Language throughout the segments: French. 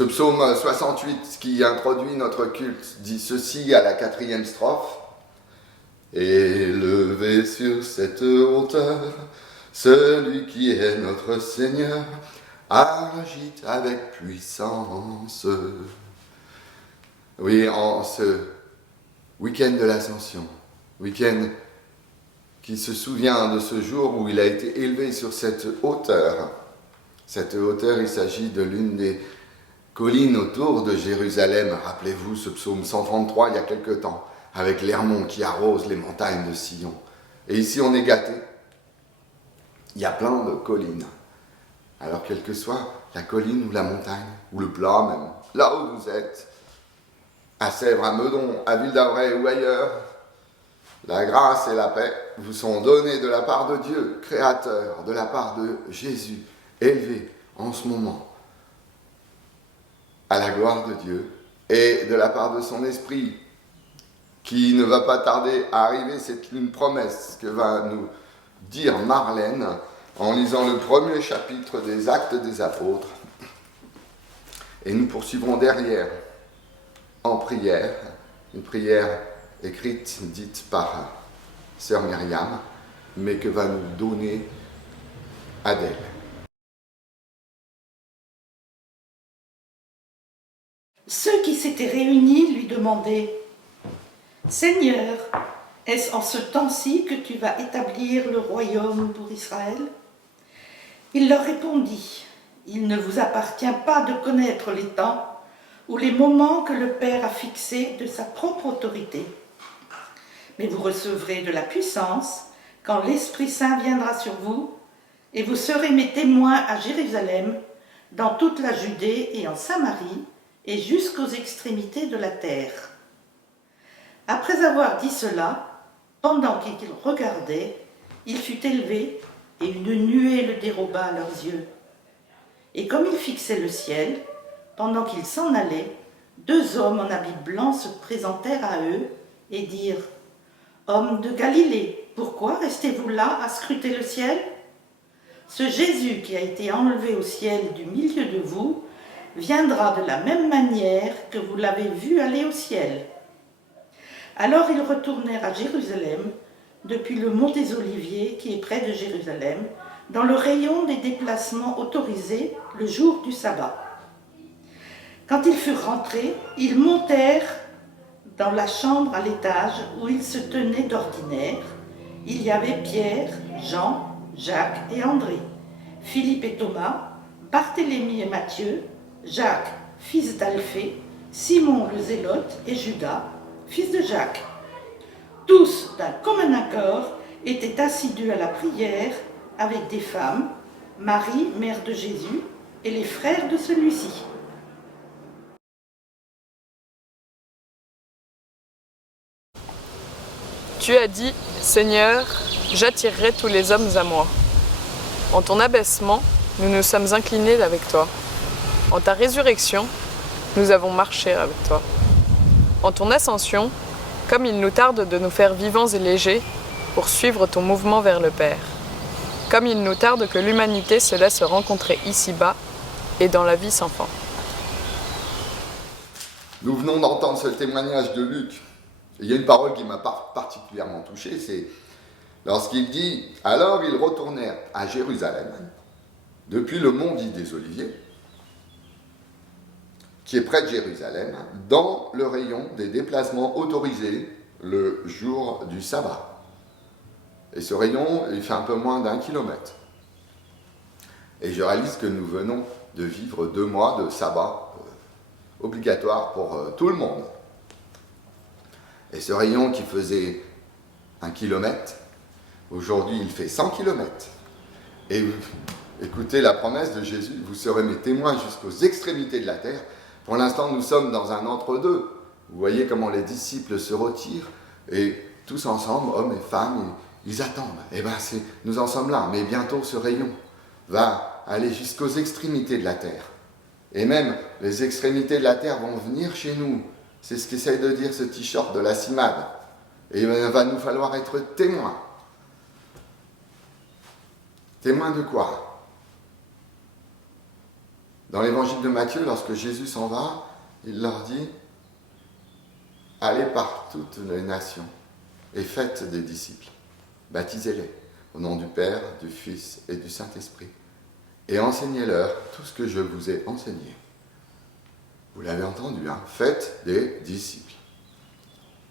Ce psaume 68 qui introduit notre culte dit ceci à la 4e strophe. Élevé sur cette hauteur, celui qui est notre Seigneur agit avec puissance. Oui, en ce week-end de l'Ascension, week-end qui se souvient de ce jour où il a été élevé sur cette hauteur. Cette hauteur, il s'agit de l'une des collines autour de Jérusalem. Rappelez-vous ce psaume 133 il y a quelque temps, avec l'Hermon qui arrose les montagnes de Sion. Et ici, on est gâté. Il y a plein de collines. Alors, quelle que soit la colline ou la montagne, ou le plat même, là où vous êtes, à Sèvres, à Meudon, à Ville d'Avray ou ailleurs, la grâce et la paix vous sont données de la part de Dieu, Créateur, de la part de Jésus, élevé en ce moment à la gloire de Dieu, et de la part de son Esprit, qui ne va pas tarder à arriver. C'est une promesse que va nous dire Marlène en lisant le premier chapitre des Actes des Apôtres. Et nous poursuivrons derrière en prière, une prière écrite, dite par sœur Myriam, mais que va nous donner Adèle. Ceux qui s'étaient réunis lui demandaient « Seigneur, est-ce en ce temps-ci que tu vas établir le royaume pour Israël ?» Il leur répondit « Il ne vous appartient pas de connaître les temps ou les moments que le Père a fixés de sa propre autorité. Mais vous recevrez de la puissance quand l'Esprit Saint viendra sur vous, et vous serez mes témoins à Jérusalem, dans toute la Judée et en Samarie, et jusqu'aux extrémités de la terre. » Après avoir dit cela, pendant qu'il regardait, il fut élevé, et une nuée le déroba à leurs yeux. Et comme il fixait le ciel, pendant qu'il s'en allait, 2 hommes en habits blancs se présentèrent à eux et dirent « Hommes de Galilée, pourquoi restez-vous là à scruter le ciel ? Ce Jésus qui a été enlevé au ciel du milieu de vous viendra de la même manière que vous l'avez vu aller au ciel. » Alors ils retournèrent à Jérusalem, depuis le mont des Oliviers qui est près de Jérusalem, dans le rayon des déplacements autorisés le jour du sabbat. Quand ils furent rentrés, ils montèrent dans la chambre à l'étage où ils se tenaient d'ordinaire. Il y avait Pierre, Jean, Jacques et André, Philippe et Thomas, Barthélemy et Matthieu, Jacques, fils d'Alphée, Simon le Zélote et Judas, fils de Jacques. Tous, d'un commun accord, étaient assidus à la prière avec des femmes, Marie, mère de Jésus, et les frères de celui-ci. Tu as dit, Seigneur, j'attirerai tous les hommes à moi. En ton abaissement, nous nous sommes inclinés avec toi. En ta résurrection, nous avons marché avec toi. En ton ascension, comme il nous tarde de nous faire vivants et légers pour suivre ton mouvement vers le Père. Comme il nous tarde que l'humanité se laisse rencontrer ici-bas et dans la vie sans fin. Nous venons d'entendre ce témoignage de Luc. Il y a une parole qui m'a particulièrement touché, c'est lorsqu'il dit « Alors ils retournèrent à Jérusalem, depuis le mont dit des Oliviers, qui est près de Jérusalem, dans le rayon des déplacements autorisés le jour du sabbat. » Et ce rayon, il fait un peu moins d'1 kilomètre. Et je réalise que nous venons de vivre 2 mois de sabbat obligatoire pour tout le monde. Et ce rayon qui faisait 1 kilomètre, aujourd'hui il fait 100 kilomètres. Et écoutez la promesse de Jésus, vous serez mes témoins jusqu'aux extrémités de la terre. Pour l'instant, nous sommes dans un entre-deux. Vous voyez comment les disciples se retirent et tous ensemble, hommes et femmes, ils attendent. Eh bien, nous en sommes là, mais bientôt ce rayon va aller jusqu'aux extrémités de la terre. Et même, les extrémités de la terre vont venir chez nous. C'est ce qu'essaye de dire ce t-shirt de la CIMAD. Et il va nous falloir être témoins. Témoins de quoi ? Dans l'évangile de Matthieu, lorsque Jésus s'en va, il leur dit « Allez par toutes les nations et faites des disciples, baptisez-les au nom du Père, du Fils et du Saint-Esprit, et enseignez-leur tout ce que je vous ai enseigné. » Vous l'avez entendu, hein, faites des disciples.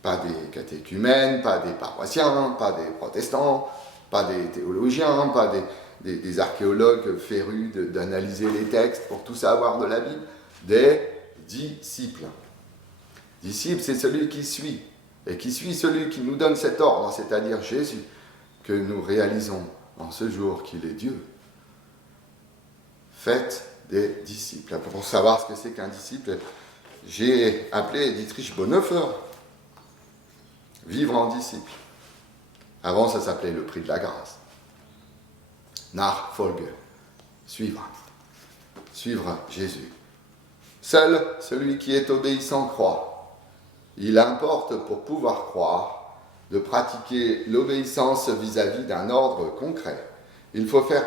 Pas des catéchumènes, pas des paroissiens, pas des protestants, pas des théologiens, pas des archéologues férus d'analyser les textes pour tout savoir de la Bible, des disciples. Disciple, c'est celui qui suit, et qui suit celui qui nous donne cet ordre, c'est-à-dire Jésus, que nous réalisons en ce jour qu'il est Dieu. Faites des disciples. Pour savoir ce que c'est qu'un disciple, j'ai appelé Dietrich Bonhoeffer vivre en disciple. Avant, ça s'appelait le prix de la grâce. Nachfolge, suivre. Suivre Jésus. Seul celui qui est obéissant croit. Il importe pour pouvoir croire de pratiquer l'obéissance vis-à-vis d'un ordre concret. Il faut faire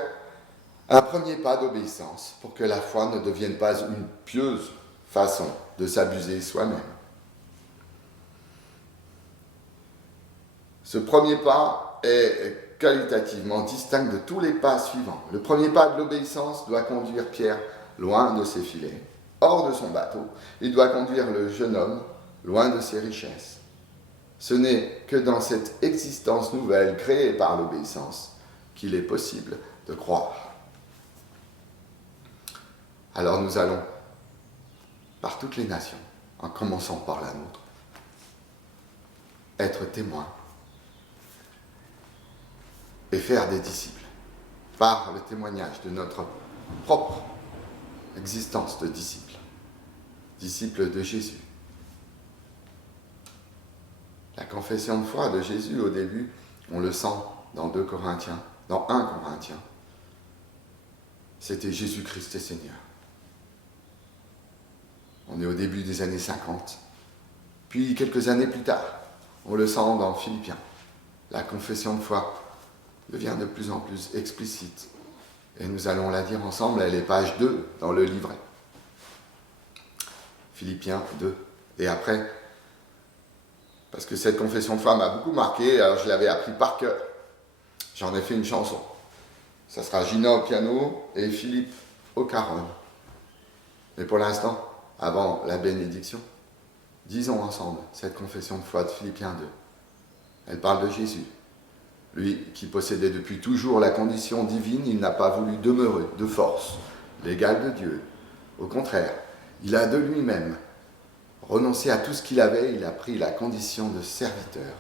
un premier pas d'obéissance pour que la foi ne devienne pas une pieuse façon de s'abuser soi-même. Ce premier pas est qualitativement distinct de tous les pas suivants. Le premier pas de l'obéissance doit conduire Pierre loin de ses filets, hors de son bateau. Il doit conduire le jeune homme loin de ses richesses. Ce n'est que dans cette existence nouvelle créée par l'obéissance qu'il est possible de croire. Alors nous allons, par toutes les nations, en commençant par la nôtre, être témoins et faire des disciples par le témoignage de notre propre existence de disciples, disciples de Jésus. La confession de foi de Jésus, au début, on le sent dans 2 Corinthiens, dans 1 Corinthiens. C'était Jésus-Christ est Seigneur. On est au début des années 50. Puis, quelques années plus tard, on le sent dans Philippiens. La confession de foi devient de plus en plus explicite. Et nous allons la dire ensemble, elle est page 2 dans le livret. Philippiens 2. Et après, parce que cette confession de foi m'a beaucoup marqué, alors je l'avais appris par cœur. J'en ai fait une chanson. Ça sera Gina au piano et Philippe au caron. Mais pour l'instant, avant la bénédiction, disons ensemble cette confession de foi de Philippiens 2. Elle parle de Jésus. Lui qui possédait depuis toujours la condition divine, il n'a pas voulu demeurer de force l'égal de Dieu. Au contraire, il a de lui-même renoncé à tout ce qu'il avait, il a pris la condition de serviteur.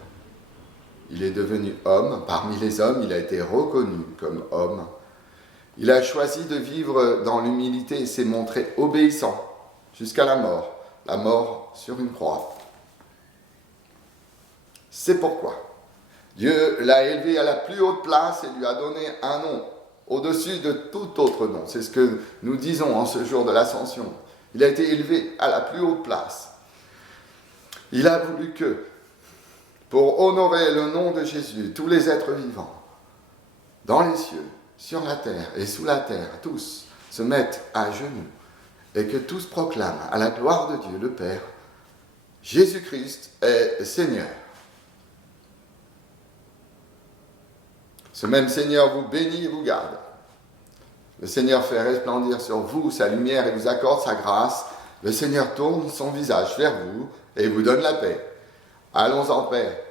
Il est devenu homme, parmi les hommes, il a été reconnu comme homme. Il a choisi de vivre dans l'humilité et s'est montré obéissant jusqu'à la mort sur une croix. C'est pourquoi Dieu l'a élevé à la plus haute place et lui a donné un nom au-dessus de tout autre nom. C'est ce que nous disons en ce jour de l'Ascension. Il a été élevé à la plus haute place. Il a voulu que, pour honorer le nom de Jésus, tous les êtres vivants, dans les cieux, sur la terre et sous la terre, tous se mettent à genoux et que tous proclament à la gloire de Dieu le Père, Jésus-Christ est Seigneur. Ce même Seigneur vous bénit et vous garde. Le Seigneur fait resplendir sur vous sa lumière et vous accorde sa grâce. Le Seigneur tourne son visage vers vous et vous donne la paix. Allons en paix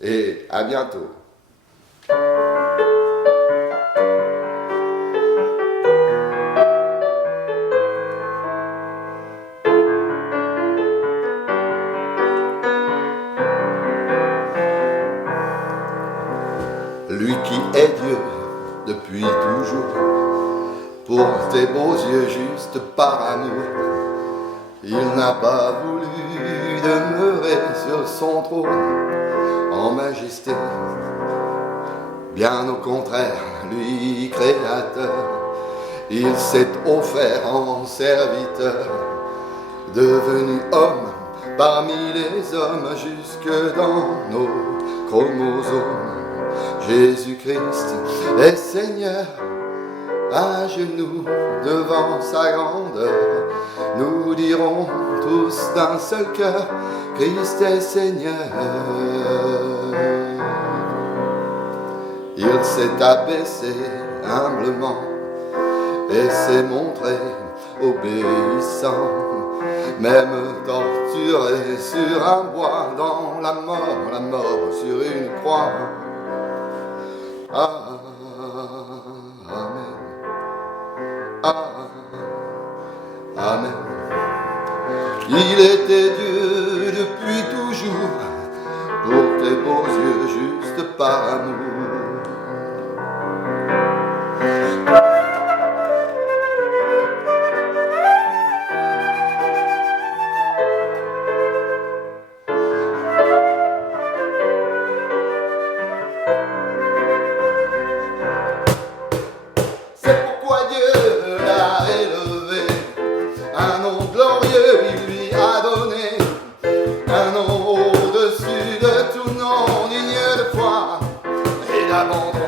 et à bientôt. Lui qui est Dieu depuis toujours, pour tes beaux yeux juste par amour, il n'a pas voulu demeurer sur son trône en majesté. Bien au contraire, lui créateur, il s'est offert en serviteur, devenu homme parmi les hommes jusque dans nos chromosomes. Jésus-Christ est Seigneur, à genoux devant sa grandeur, nous dirons tous d'un seul cœur, Christ est Seigneur. Il s'est abaissé humblement et s'est montré obéissant, même torturé sur un bois, dans la mort sur une croix. Amen. Amen. Il était Dieu depuis toujours, pour tes beaux yeux juste par amour. C'est pourquoi Dieu l'a élevé, un nom glorieux il lui a donné, un nom au-dessus de tout nom, digne de foi et d'abandon.